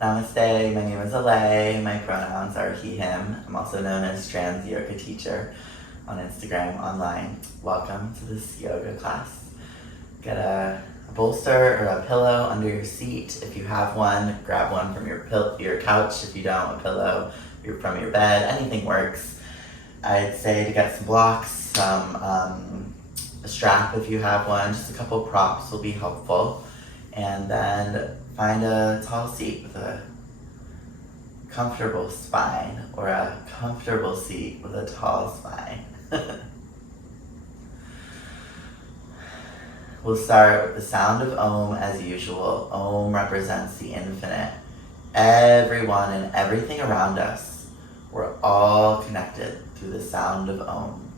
Namaste, my name is Alay. My pronouns are he, him. I'm also known as trans yoga teacher on Instagram, online. Welcome to this yoga class. Get a bolster or a pillow under your seat. If you have one, grab one from your couch. If you don't, a pillow from your bed. Anything works. I'd say to get some blocks, a strap if you have one. Just a couple props will be helpful. And then find a tall seat with a comfortable spine, or a comfortable seat with a tall spine. We'll start with the sound of Om as usual. Om represents the infinite. Everyone and everything around us, we're all connected through the sound of Om.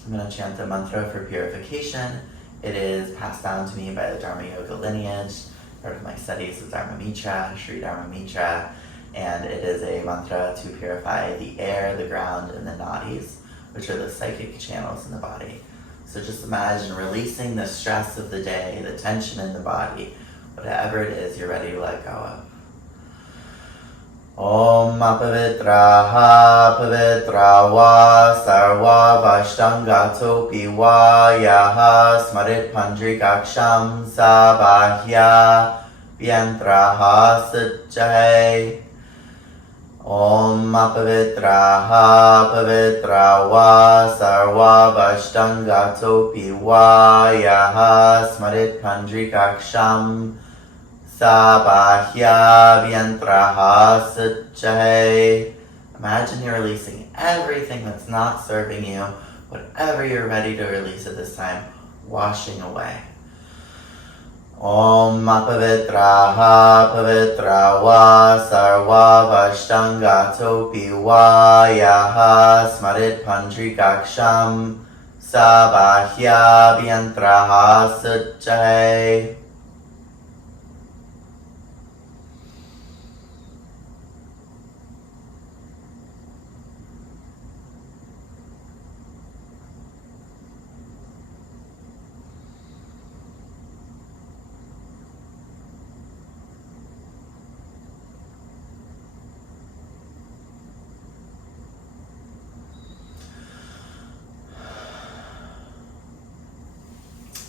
I'm going to chant the mantra for purification. It is passed down to me by the Dharma Yoga lineage, part of my studies with Dharma Mitra, Sri Dharma Mitra, and it is a mantra to purify the air, the ground, and the nadis, which are the psychic channels in the body. So just imagine releasing the stress of the day, the tension in the body, whatever it is you're ready to let go of. Om apavitraha pavitra va sarva vashtangatopi va yaha smarit pandrikaksham sabahya vyantraha sajjay. Om apavitraha pavitra va sarva vashtangatopi va yaha smarit pandrikaksham Sabahya Vyantraha Sajjay. Imagine you're releasing everything that's not serving you, whatever you're ready to release at this time, washing away. Om Apavitraha Pavitra Va Sarva Vashtangatopi Va Yaha Smarit Pandrikaksham Sabahya Vyantraha Sajjay.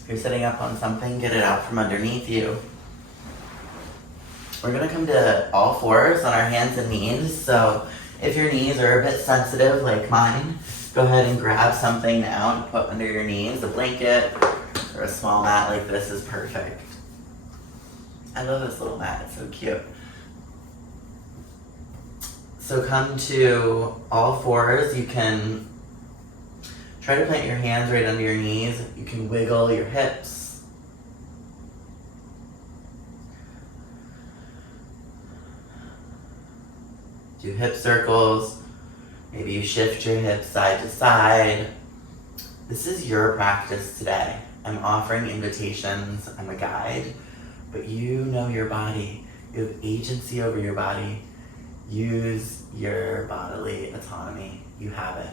If you're sitting up on something, get it out from underneath you. We're going to come to all fours on our hands and knees. So if your knees are a bit sensitive like mine, go ahead and grab something now to put under your knees. A blanket or a small mat like this is perfect. I love this little mat, it's so cute. So come to all fours. You can try to plant your hands right under your knees. You can wiggle your hips. Do hip circles. Maybe you shift your hips side to side. This is your practice today. I'm offering invitations. I'm a guide. But you know your body. You have agency over your body. Use your bodily autonomy. You have it.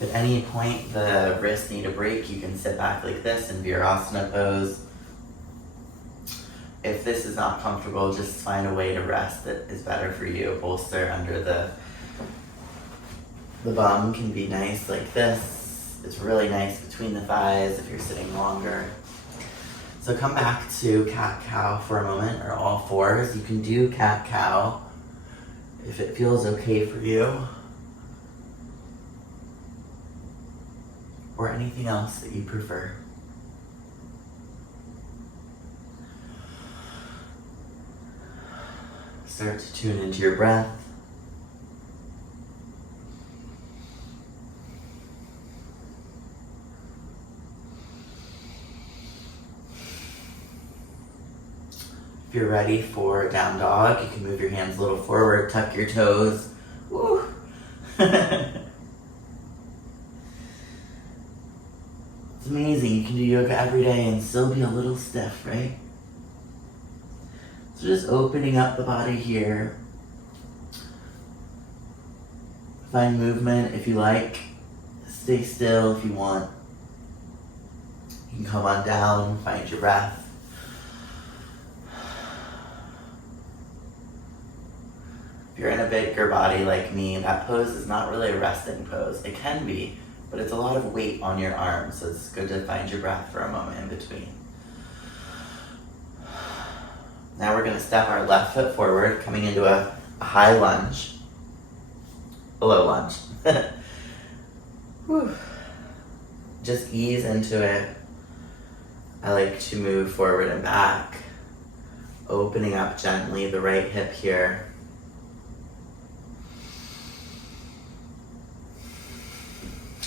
If at any point the wrists need a break, you can sit back like this in Virasana pose. If this is not comfortable, just find a way to rest that is better for you. Bolster under the bum can be nice like this. It's really nice between the thighs if you're sitting longer. So come back to cat-cow for a moment, or all fours. You can do cat-cow if it feels okay for you, or anything else that you prefer. Start to tune into your breath. If you're ready for down dog, you can move your hands a little forward, tuck your toes. Woo! It's amazing. You can do yoga every day and still be a little stiff, right? So just opening up the body here. Find movement if you like. Stay still if you want. You can come on down, find your breath. If you're in a bigger body like me, that pose is not really a resting pose. It can be, but it's a lot of weight on your arms, so it's good to find your breath for a moment in between. Now we're going to step our left foot forward, coming into a high lunge. A low lunge. Whew. Just ease into it. I like to move forward and back, opening up gently the right hip here.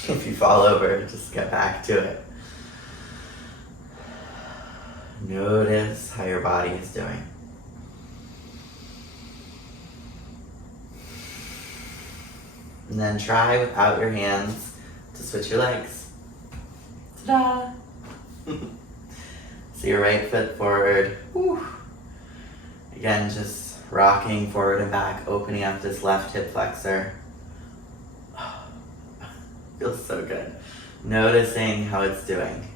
If you fall over, just get back to it. Notice how your body is doing. And then try without your hands to switch your legs. Ta-da! So your right foot forward. Woo. Again, just rocking forward and back, opening up this left hip flexor. Feels so good. Noticing how it's doing.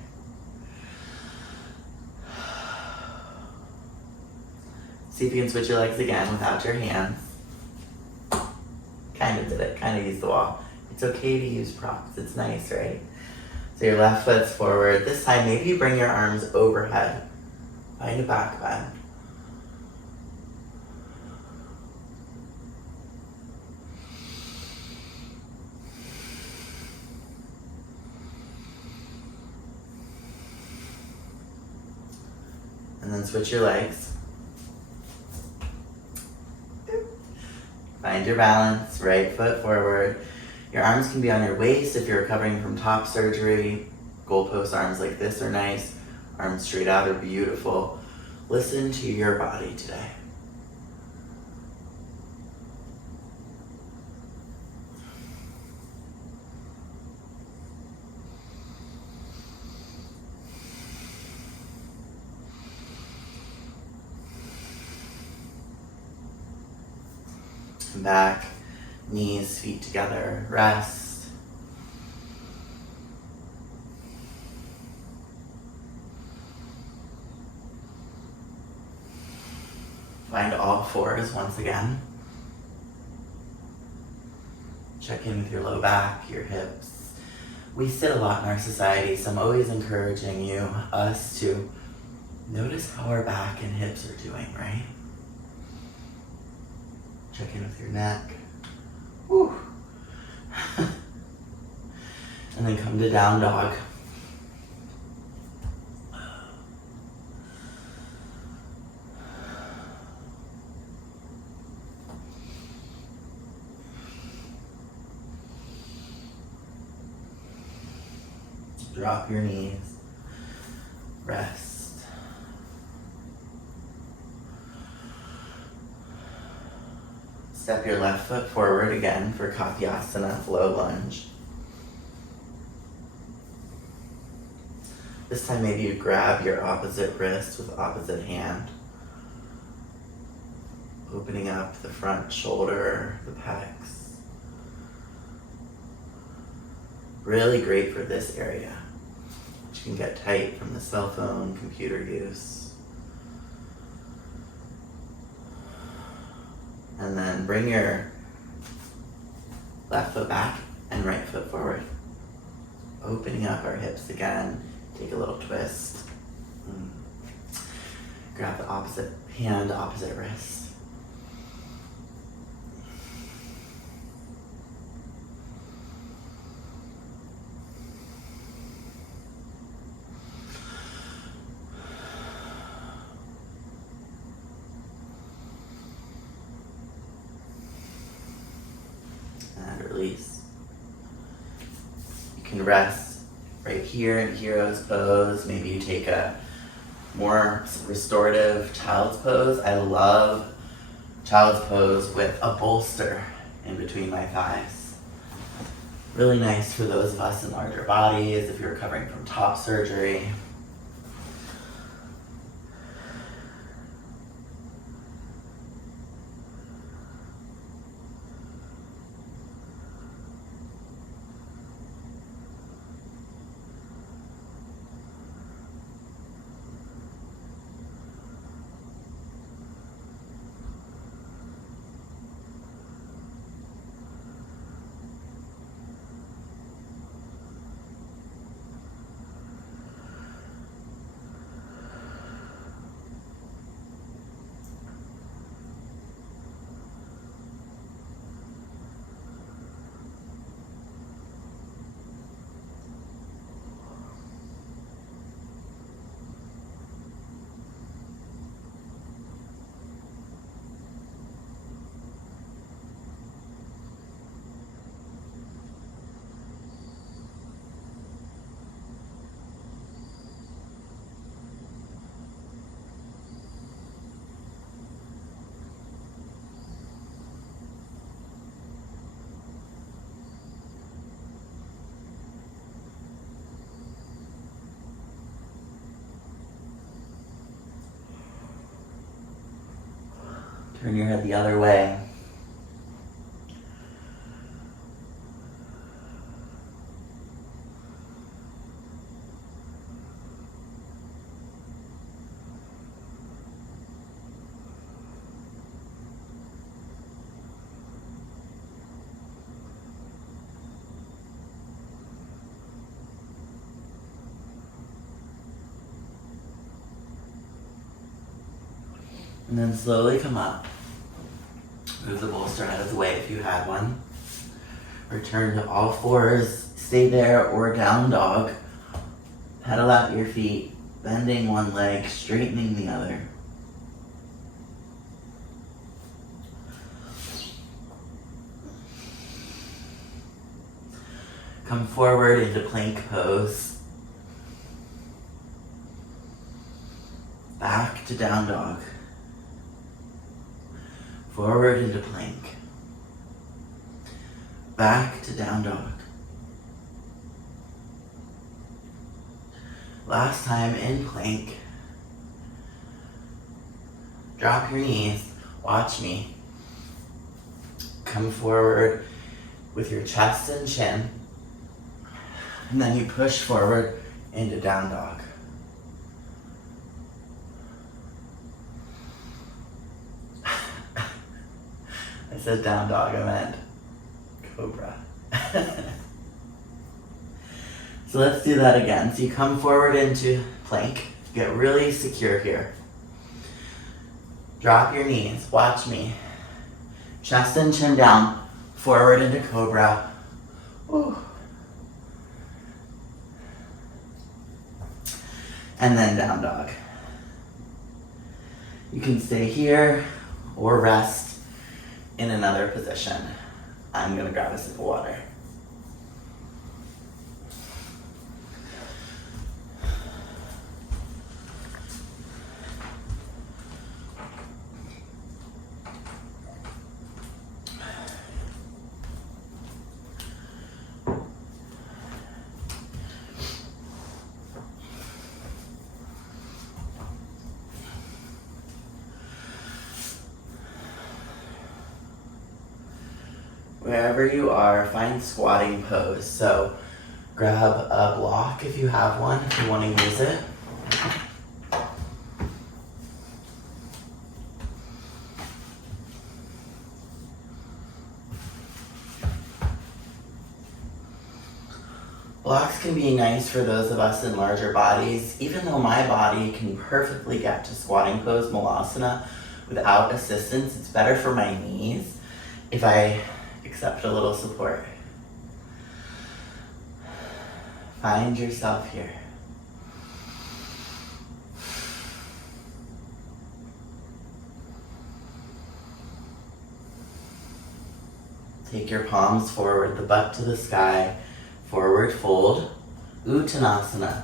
See if you can switch your legs again without your hands. Kind of did it, kind of used the wall. It's okay to use props, it's nice, right? So your left foot's forward. This time, maybe you bring your arms overhead. Find a back bend. And then switch your legs. Find your balance, right foot forward. Your arms can be on your waist if you're recovering from top surgery. Goalpost arms like this are nice. Arms straight out are beautiful. Listen to your body today. Back, knees, feet together, rest. Find all fours once again. Check in with your low back, your hips. We sit a lot in our society, so I'm always encouraging us to notice how our back and hips are doing, right? Check in with your neck. Woo. And then come to down dog. Drop your knees. Rest. Step your left foot forward again for Katyasana, low lunge. This time maybe you grab your opposite wrist with opposite hand. Opening up the front shoulder, the pecs. Really great for this area, which can get tight from the cell phone, computer use. And then bring your left foot back and right foot forward. Opening up our hips again. Take a little twist. Grab the opposite hand, opposite wrist. And release. You can rest right here in hero's pose. Maybe you take a more restorative child's pose. I love child's pose with a bolster in between my thighs. Really nice for those of us in larger bodies, if you're recovering from top surgery. Turn your head the other way. And then slowly come up. Move the bolster out of the way if you had one. Return to all fours. Stay there or down dog. Pedal out your feet, bending one leg, straightening the other. Come forward into plank pose. Back to down dog. Forward into plank. Back to down dog. Last time in plank. Drop your knees. Watch me. Come forward with your chest and chin. And then you push forward into down dog. I said down dog, I meant cobra. So let's do that again. So you come forward into plank, get really secure here. Drop your knees, watch me. Chest and chin down, forward into cobra. Woo. And then down dog. You can stay here or rest in another position. I'm gonna grab a sip of water. Wherever you are, find squatting pose. So grab a block if you have one, if you want to use it. Blocks can be nice for those of us in larger bodies. Even though my body can perfectly get to squatting pose, Malasana, without assistance, it's better for my knees if I accept a little support. Find yourself here. Take your palms forward, the butt to the sky, forward fold, Uttanasana.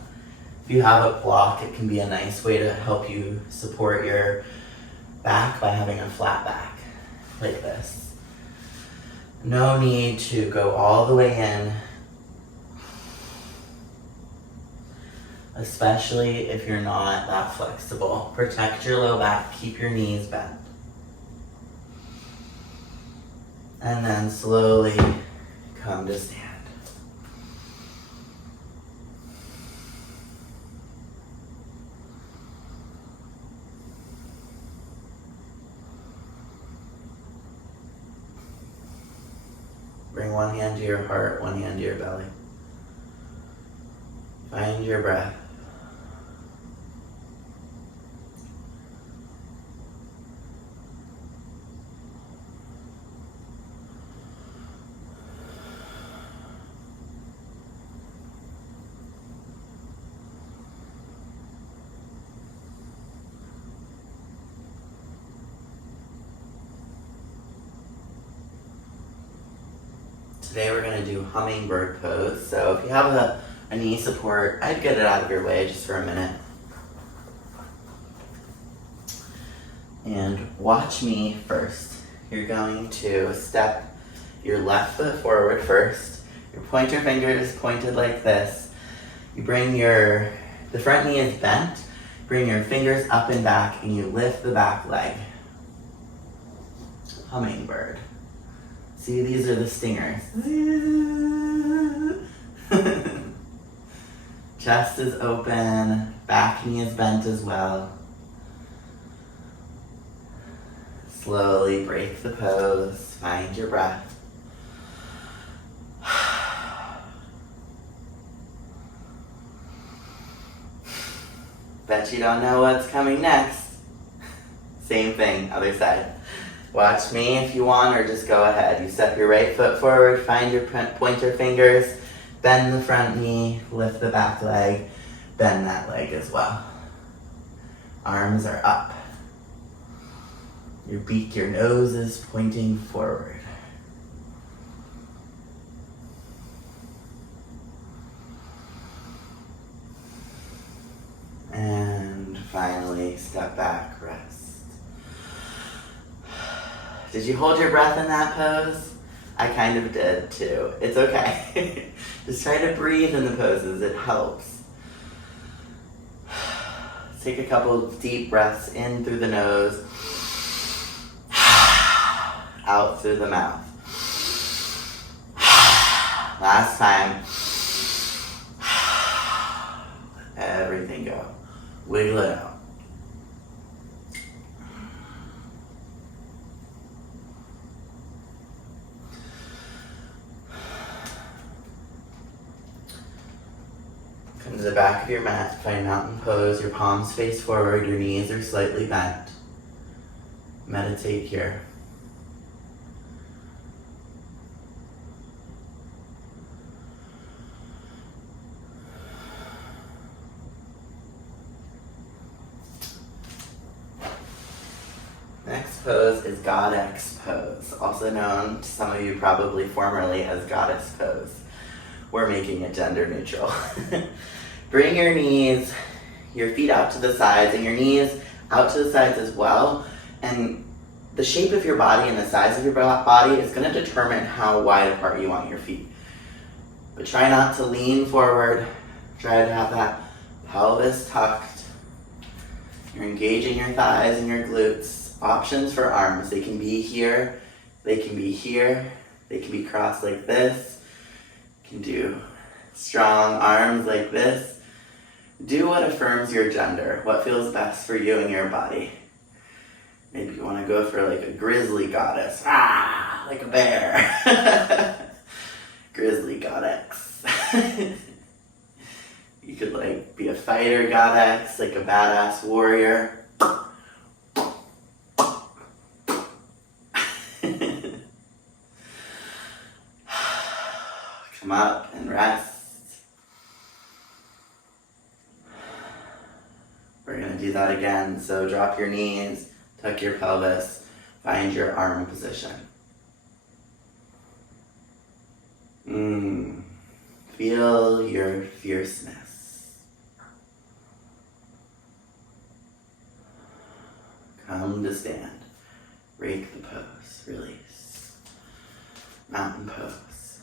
If you have a block, it can be a nice way to help you support your back by having a flat back, like this. No need to go all the way in, especially if you're not that flexible. Protect your low back, keep your knees bent. And then slowly come to stand. Bring one hand to your heart, one hand to your belly. Find your breath. Today we're going to do hummingbird pose. So if you have a knee support, I'd get it out of your way just for a minute. And watch me first. You're going to step your left foot forward first. Your pointer finger is pointed like this. You bring the front knee is bent. Bring your fingers up and back and you lift the back leg. Hummingbird. See, these are the stingers. Chest is open, back knee is bent as well. Slowly break the pose, find your breath. Bet you don't know what's coming next. Same thing, other side. Watch me if you want, or just go ahead. You step your right foot forward, find your pointer fingers, bend the front knee, lift the back leg, bend that leg as well. Arms are up. Your beak, your nose is pointing forward. And finally, step back, rest. Did you hold your breath in that pose? I kind of did too. It's okay. Just try to breathe in the poses, it helps. Take a couple of deep breaths in through the nose, out through the mouth. Last time. Let everything go. Wiggle it out. Come to the back of your mat, find mountain pose, your palms face forward, your knees are slightly bent. Meditate here. Next pose is God X pose, also known to some of you probably formerly as Goddess pose. We're making it gender neutral. Bring your knees, your feet out to the sides, and your knees out to the sides as well. And the shape of your body and the size of your body is going to determine how wide apart you want your feet. But try not to lean forward. Try to have that pelvis tucked. You're engaging your thighs and your glutes. Options for arms. They can be here. They can be here. They can be crossed like this. You can do strong arms like this. Do what affirms your gender. What feels best for you and your body. Maybe you want to go for like a grizzly goddess. Like a bear. Grizzly goddess. You could like be a fighter goddess, like a badass warrior. Come up and rest. We're going to do that again. So drop your knees, tuck your pelvis, find your arm position. Feel your fierceness. mountain to stand. Break the pose, release. Mountain pose.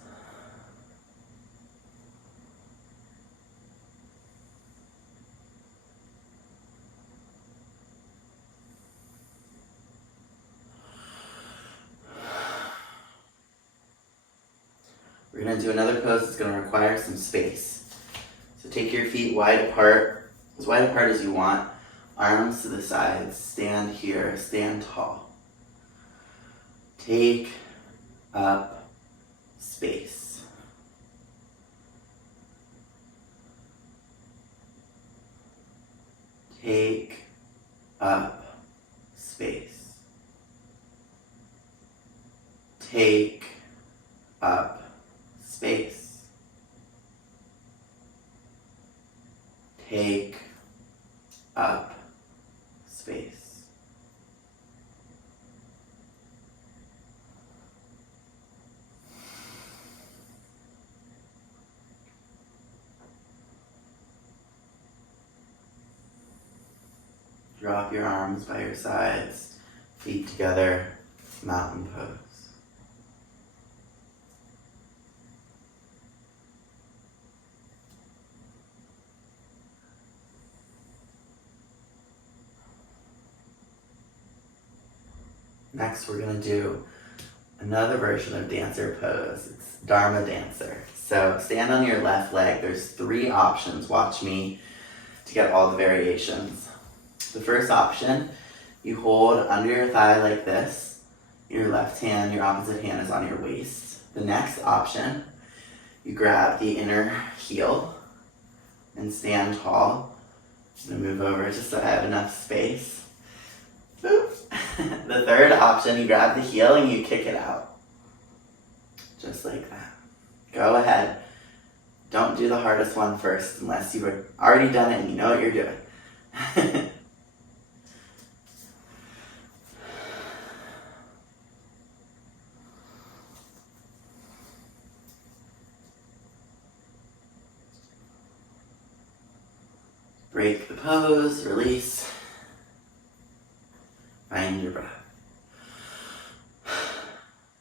We're going to do another pose that's going to require some space. So take your feet wide apart as you want. Arms to the sides. Stand here. Stand tall. Take up space. Take up space. Take up space. Take up space. Drop your arms by your sides, feet together, mountain pose. Next, we're going to do another version of dancer pose. It's Dharma dancer. So stand on your left leg. There's 3 options. Watch me to get all the variations. The first option, you hold under your thigh like this. Your left hand, your opposite hand is on your waist. The next option, you grab the inner heel and stand tall. I'm going to move over just so I have enough space. Boop. The third option, you grab the heel and you kick it out. Just like that. Go ahead. Don't do the hardest one first unless you've already done it and you know what you're doing. Break the pose, release. Find your breath.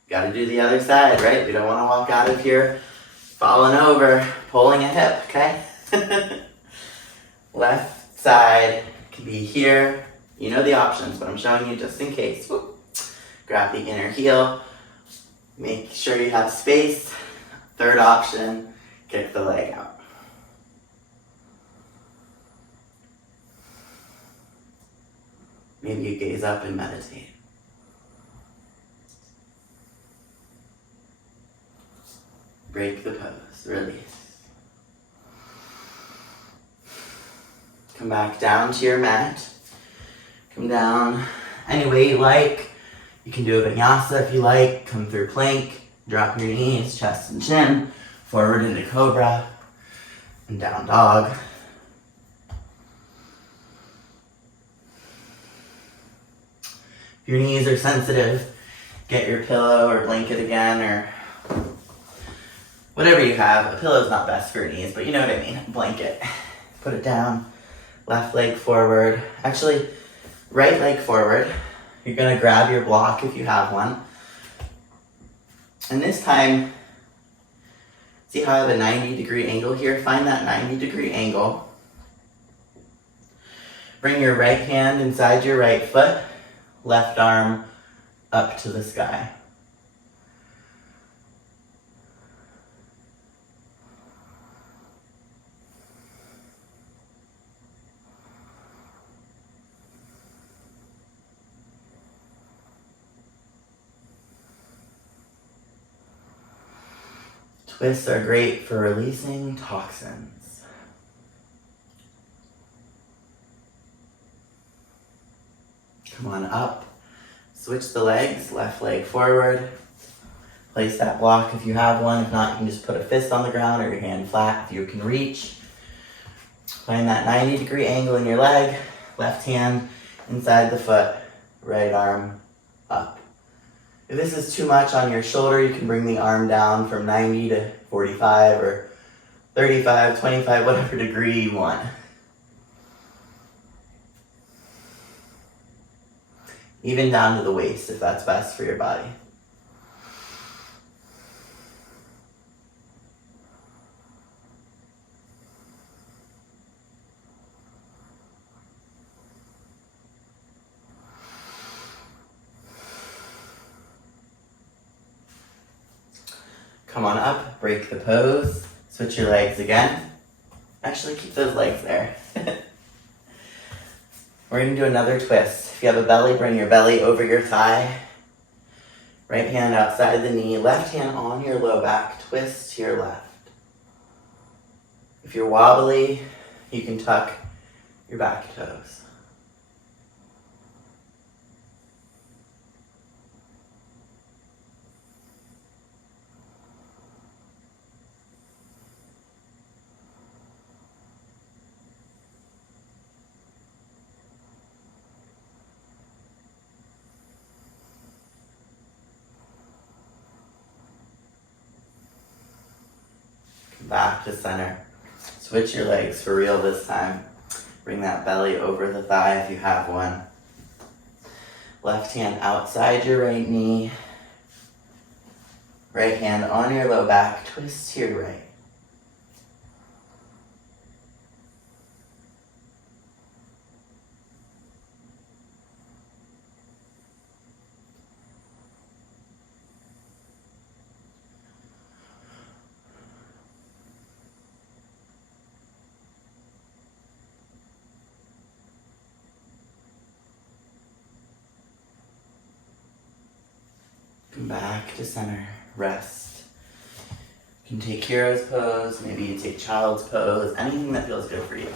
Got to do the other side, right? We don't want to walk out of here falling over, pulling a hip, okay? Left side can be here. You know the options, but I'm showing you just in case. Whoop. Grab the inner heel. Make sure you have space. Third option, kick the leg out. Maybe you gaze up and meditate. Break the pose, release. Come back down to your mat. Come down any way you like. You can do a vinyasa if you like. Come through plank, drop your knees, chest and chin, forward into cobra, and down dog. If your knees are sensitive, get your pillow or blanket again, or whatever you have. A pillow's not best for your knees, but you know what I mean. Blanket. Put it down. Left leg forward. Actually, right leg forward. You're going to grab your block if you have one. And this time, see how I have a 90-degree angle here? Find that 90-degree angle. Bring your right hand inside your right foot. Left arm up to the sky. Twists are great for releasing toxins. Come on up. Switch the legs, left leg forward. Place that block if you have one. If not, you can just put a fist on the ground or your hand flat if you can reach. Find that 90-degree angle in your leg. Left hand inside the foot, right arm up. If this is too much on your shoulder, you can bring the arm down from 90 to 45 or 35, 25, whatever degree you want. even down to the waist if that's best for your body. Come on up, break the pose, switch your legs again. Actually, keep those legs there. We're gonna do another twist. If you have a belly, bring your belly over your thigh. Right hand outside the knee, left hand on your low back, twist to your left. If you're wobbly, you can tuck your back toes. Back to center. Switch your legs for real this time. Bring that belly over the thigh if you have one. Left hand outside your right knee. Right hand on your low back, twist to your right. Come back to center, rest. You can take hero's pose, maybe you take child's pose, anything that feels good for you.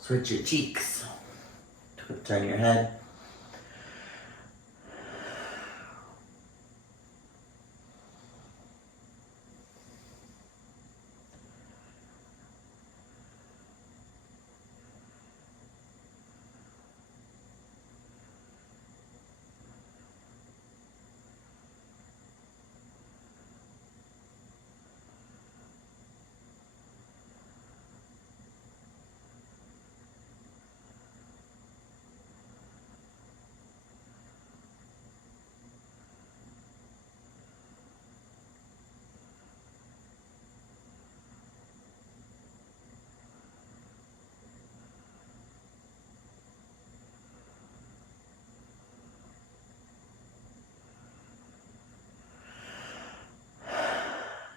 Switch your cheeks. Turn your head.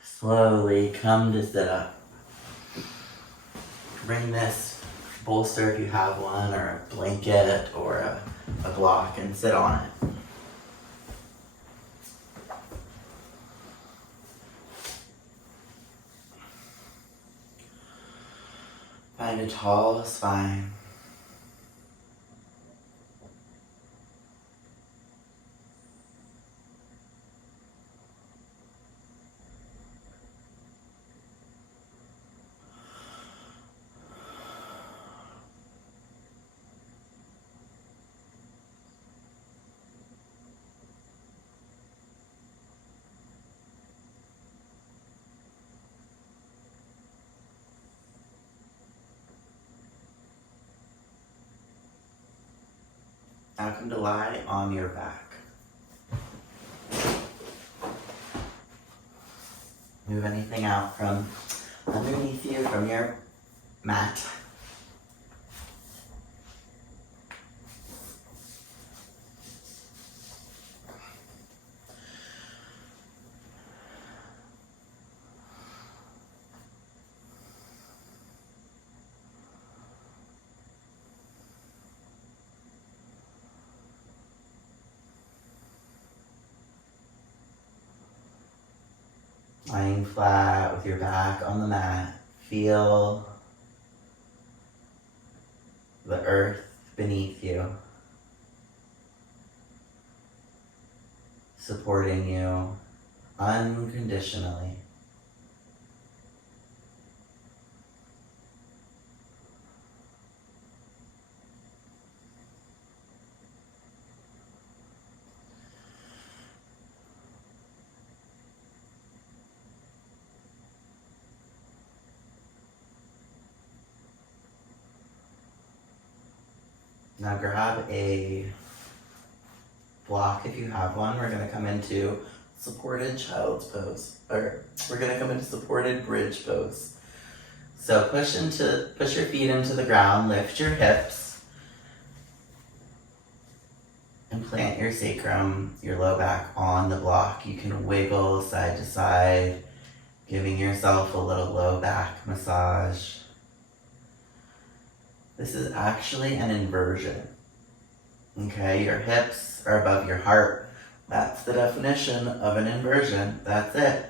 Slowly come to sit up. Bring this bolster if you have one, or a blanket, or a block, and sit on it. Find a tall spine. Now come to lie on your back. Move anything out from underneath you, from your mat. Lying flat with your back on the mat, feel the earth beneath you, supporting you unconditionally. Now grab a block if you have one. We're going to come into supported child's pose, or we're going to come into supported bridge pose. So push your feet into the ground, lift your hips, and plant your sacrum, your low back on the block. You can wiggle side to side, giving yourself a little low back massage. This is actually an inversion. Okay, your hips are above your heart. That's the definition of an inversion. That's it.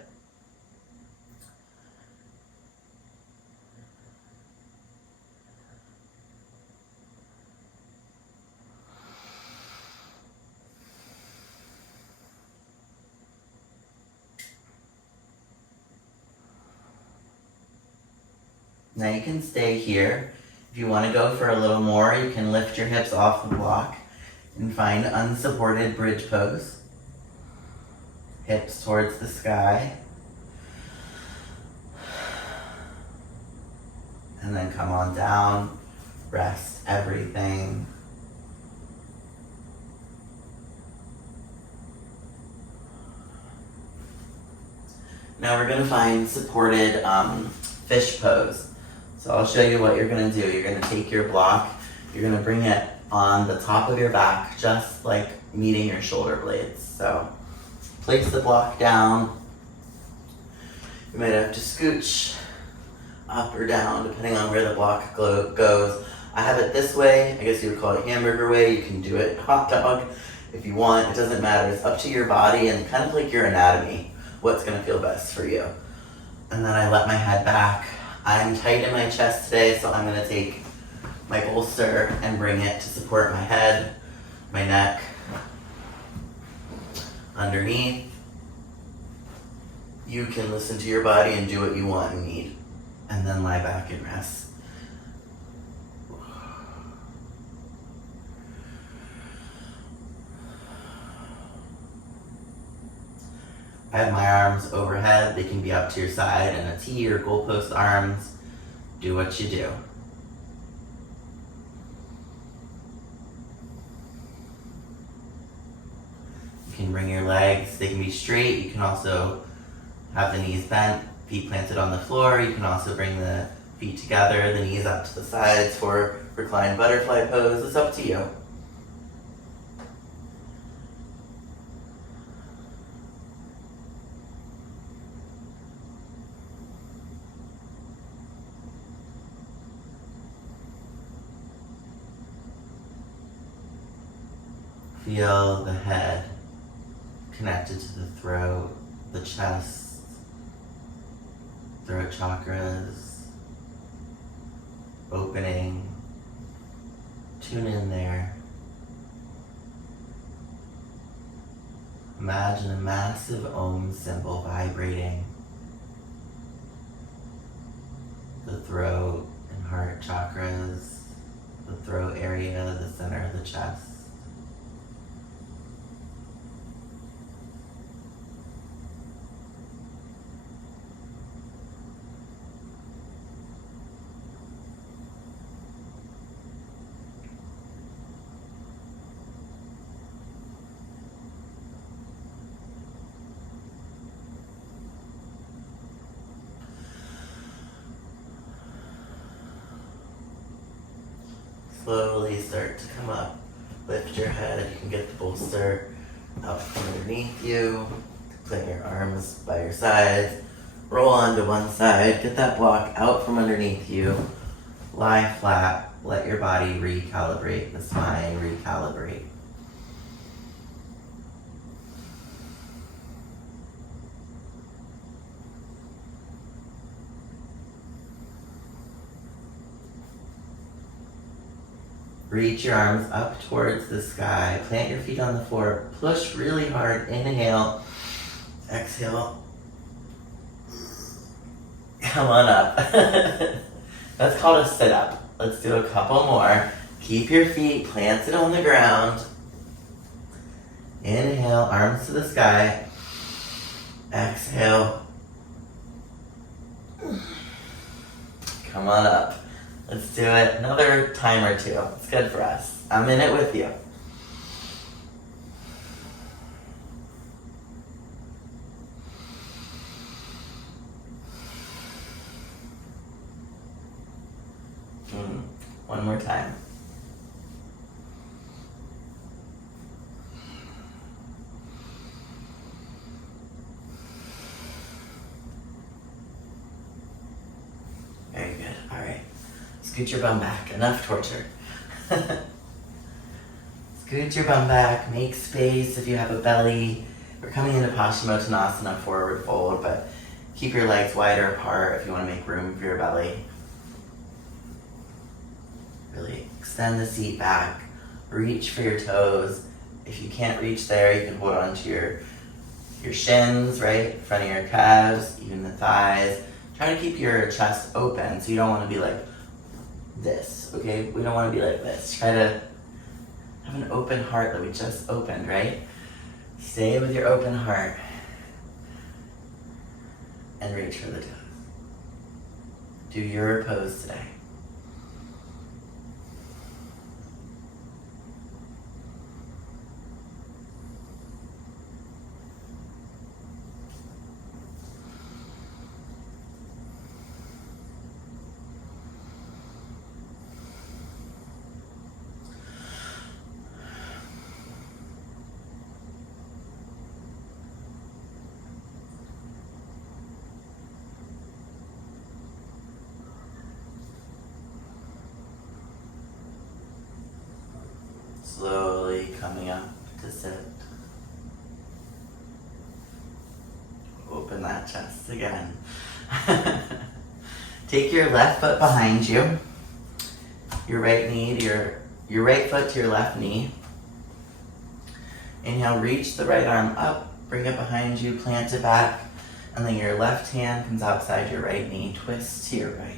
Now you can stay here. If you want to go for a little more, you can lift your hips off the block and find unsupported bridge pose. Hips towards the sky. And then come on down, rest everything. Now we're going to find supported fish pose. So I'll show you what you're going to do. You're going to take your block, you're going to bring it on the top of your back, just like meeting your shoulder blades. So place the block down. You might have to scooch up or down depending on where the block goes. I have it this way. I guess you would call it hamburger way. You can do it hot dog if you want. It doesn't matter. It's up to your body and kind of like your anatomy, what's going to feel best for you. And then I let my head back. I'm tight in my chest today, so I'm going to take my bolster and bring it to support my head, my neck, underneath. You can listen to your body and do what you want and need, and then lie back and rest. I have my arms overhead. They can be up to your side in a T or goalpost arms. Do what you do. You can bring your legs. They can be straight. You can also have the knees bent, feet planted on the floor. You can also bring the feet together, the knees up to the sides for reclined butterfly pose. It's up to you. Feel the head connected to the throat, the chest, throat chakras, opening. Tune in there. Imagine a massive Om symbol vibrating the throat and heart chakras, the throat area, the center of the chest. Slowly start to come up. Lift your head. You can get the bolster out from underneath you. Plant your arms by your sides. Roll onto one side. Get that block out from underneath you. Lie flat. Let your body recalibrate. The spine recalibrate. Reach your arms up towards the sky. Plant your feet on the floor. Push really hard. Inhale. Exhale. Come on up. That's called a sit-up. Let's do a couple more. Keep your feet planted on the ground. Inhale, arms to the sky. Exhale. Come on up. Let's do it another time or two. It's good for us. I'm in it with you. One more time. Very good. All right. Scoot your bum back. Enough torture. Scoot your bum back. Make space if you have a belly. We're coming into Paschimottanasana, forward fold, but keep your legs wider apart if you want to make room for your belly. Really extend the seat back. Reach for your toes. If you can't reach there, you can hold on to your shins, right? In front of your calves, even the thighs. Try to keep your chest open, so you don't want to be like this, okay? We don't want to be like this. Try to have an open heart that we just opened, right? Stay with your open heart and reach for the toes. Do your pose today. Slowly coming up to sit. Open that chest again. Take your left foot behind you. Your right knee to your right foot to your left knee. Inhale, reach the right arm up, bring it behind you, plant it back, and then your left hand comes outside your right knee, twist to your right.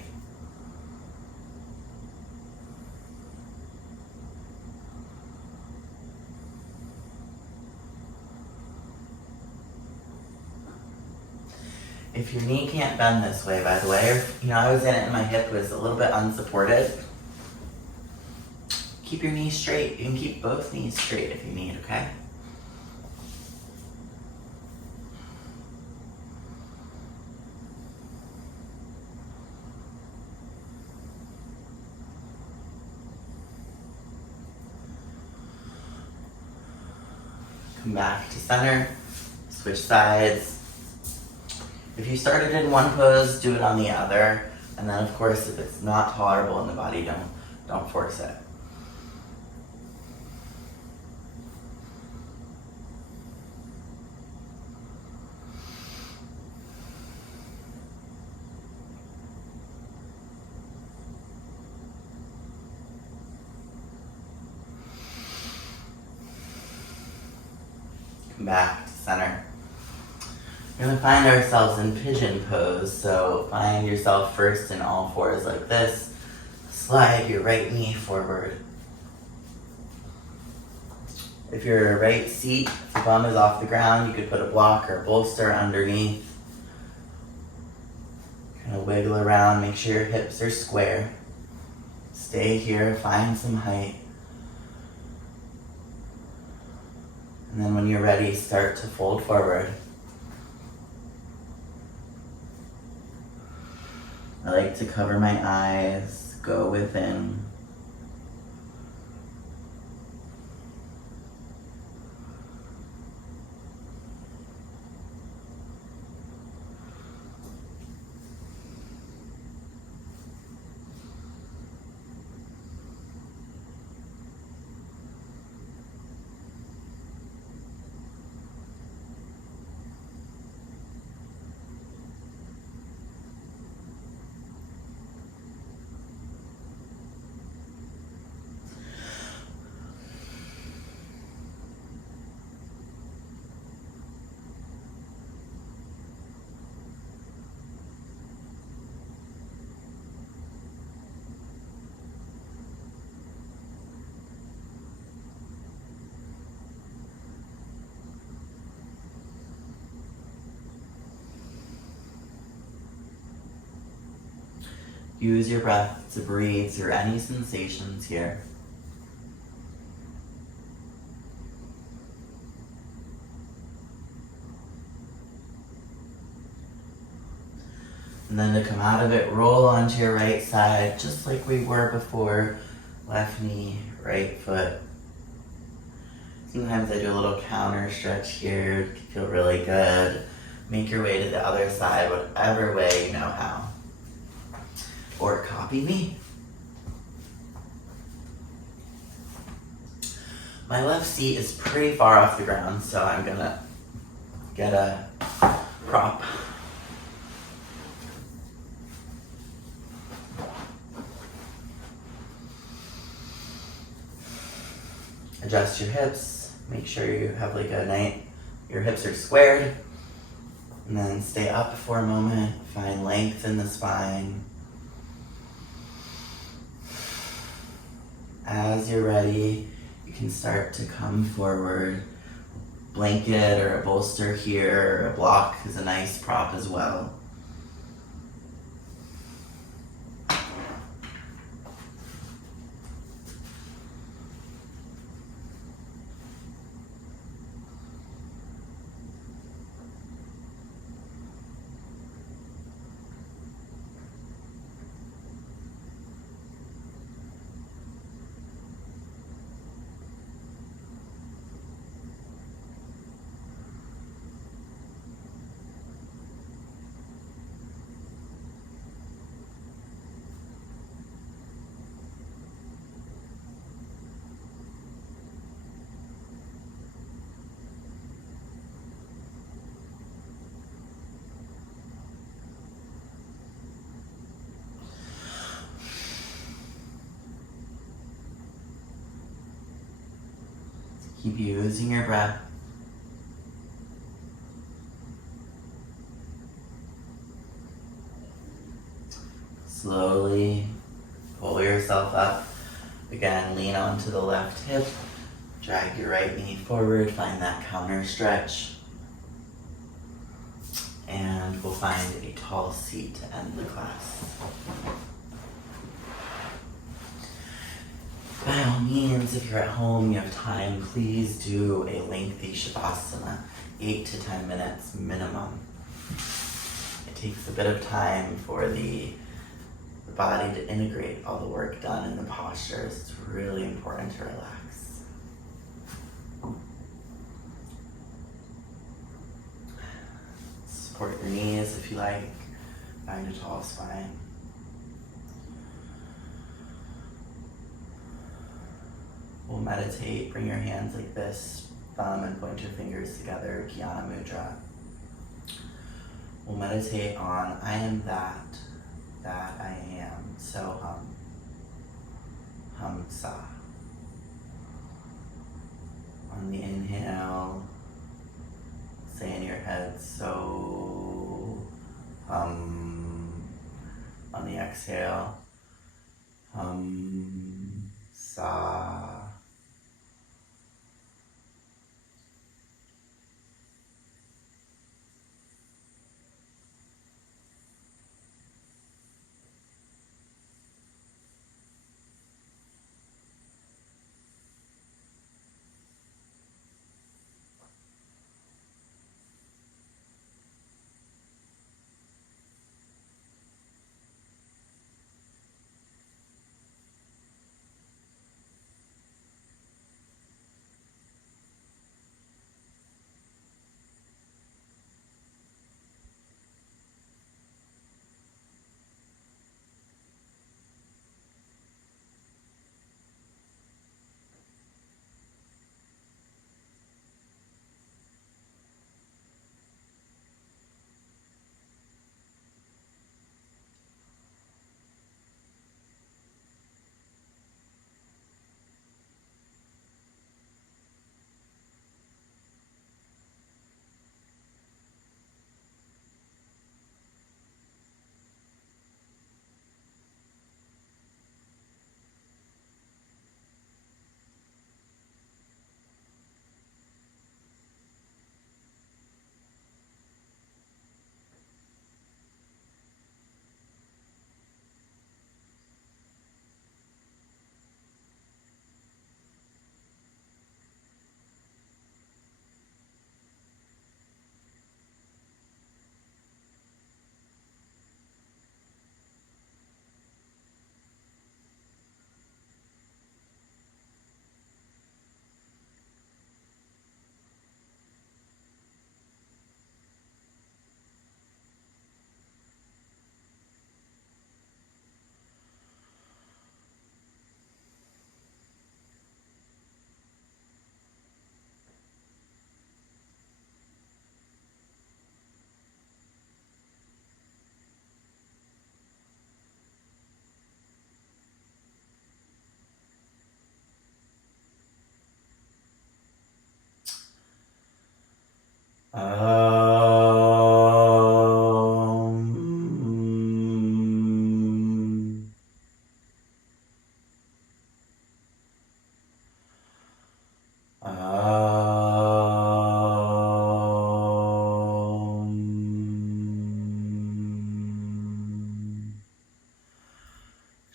If your knee can't bend this way, by the way, or, I was in it and my hip was a little bit unsupported, keep your knees straight. You can keep both knees straight if you need, okay? Come back to center, switch sides. If you started in one pose, do it on the other. And then of course, if it's not tolerable in the body, don't force it. Come back to center. We're going to find ourselves in pigeon pose, so find yourself first in all fours like this. Slide your right knee forward. If your right seat, if the bum is off the ground, you could put a block or a bolster underneath. Kind of wiggle around, make sure your hips are square. Stay here, find some height. And then when you're ready, start to fold forward. I like to cover my eyes, go within. Use your breath to breathe through any sensations here. And then to come out of it, roll onto your right side, just like we were before. Left knee, right foot. Sometimes I do a little counter stretch here. It can feel really good. Make your way to the other side, whatever way you know how. Or copy me. My left seat is pretty far off the ground, so I'm gonna get a prop. Adjust your hips, make sure you have like a night, your hips are squared, and then stay up for a moment, find length in the spine. As you're ready, you can start to come forward. Blanket or a bolster here, or a block is a nice prop as well. Keep using your breath. Slowly pull yourself up. Again, lean onto the left hip. Drag your right knee forward. Find that counter stretch. And we'll find a tall seat to end the class. By all means, if you're at home, you have time, please do a lengthy Shavasana, 8 to 10 minutes minimum. It takes a bit of time for the body to integrate all the work done in the postures. It's really important to relax. Support your knees if you like. Find a tall spine. We'll meditate, bring your hands like this, thumb and pointer fingers together, Jnana Mudra. We'll meditate on I am that I am, so hum sa. On the inhale, say in your head, so hum. On the exhale, hum sa.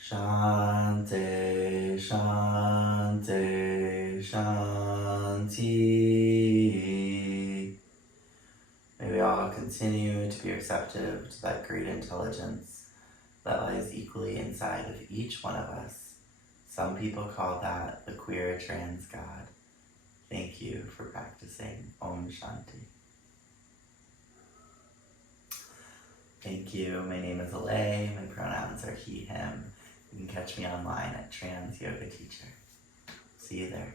Shante, Shante, Shanti. May we all continue to be receptive to that great intelligence that lies equally inside of each one of us. Some people call that the queer trans God. Thank you for practicing Om Shanti. Thank you. My name is Alay. My pronouns are he, him. You can catch me online at Trans Yoga Teacher. See you there.